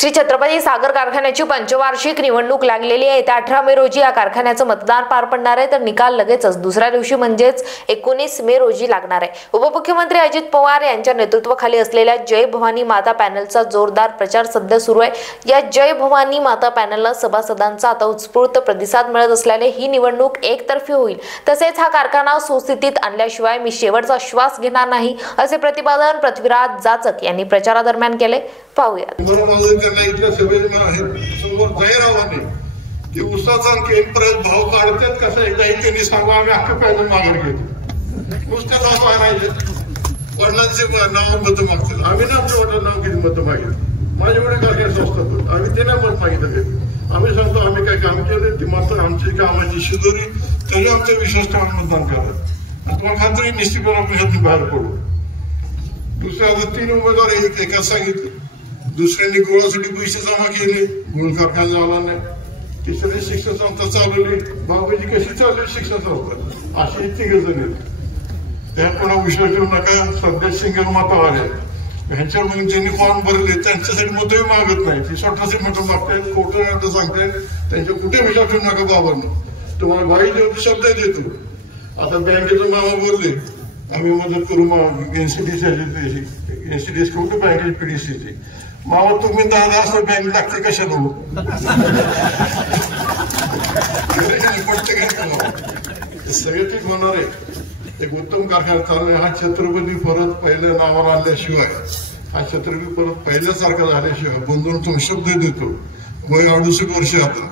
श्री छत्रपती सागर कारखान्याची पंचवार्षिक निवडणूक लागलेली आहे। येत्या 18 मे रोजी या कारखान्याचं मतदान पार पडणार आहे, तर निकाल लगेचच दुसऱ्या दिवशी म्हणजेच 19 मे रोजी लागणार आहे। उपमुख्यमंत्री अजित पवार यांच्या नेतृत्वाखाली असलेल्या जय भवानी माता पॅनलचा जोरदार प्रचार सध्या सुरू आहे। या जय भवानी माता पॅनलला सभासदांचा आता उत्स्फूर्त प्रतिसाद मिळत असल्याने ही निवडणूक एकतर्फी होईल। तसेच हा कारखाना सुस्थितीत आणल्याशिवाय मी शेवटचा श्वास घेणार नाही, असे प्रतिपादन पृथ्वीराज जाचक यांनी प्रचारादरम्यान केले। पाहूया। उसाचा भाव काढतात कसं एकदाही त्यांनी सांगा, आम्ही अख्खं पॅनल मागे घेतो। नुसतं नाव मागायचे, वडिलांचे नाव मतं मागतात, आम्ही ना आमच्या वडिलांना नाव किती मतं मागितलं। माझ्या वडील कारखान्यात संस्था आम्ही ते नाही मत मागितलं। आम्ही सांगतो आम्ही काय काम केलं, ती मात्र आमची कामाची शिदोरी तरी आमचा विश्वास ठेवून मतदान करत। तुम्हाला खात्री निश्चितपणे आपण ह्यातून बाहेर पडू। दुसऱ्या 3 उमेदवार एका सांगितले, दुसऱ्यांनी गोळासाठी पैसे जमा केले, गुळ कारखाना झाला नाही। तिसरी शिक्षण संस्था चालवली, बाबाजी कशी चालली शिक्षण संस्था, असे 3 जण त्यात कोणा विश्वास ठेवू नका। सध्या सिंगल मतं आले, ह्यांच्या मग ज्यांनी फॉर्म भरले त्यांच्यासाठी मतही मागत नाही, ते स्वतःचे मतं मागतायत, खोटं सांगतायत, त्यांच्या कुठे विश्वास ठेवू नका। बाबांना तुम्हाला वाईट देतो, शब्द देतो। आता बँकेचं नाव भरले, आम्ही मदत करू एनसीडीएस कुठे बँकेची पीडीसीची मावा तुम्ही 10,000 बँक लागते कशाला सगळे ठीक होणार आहे। एक उत्तम कारखाना चालू आहे। हा छत्रपती परत पहिल्या नावावर आणल्याशिवाय, हा छत्रपती परत पहिल्यासारखा झाल्याशिवाय बंधून तो शब्द देतो। वय 68 वर्ष आता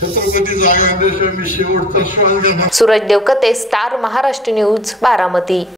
छत्रपती जागा आणल्याशिवाय मी शेवटचा श्वास घेणार। Suraj Devkate, star Maharashtra news, Baramati.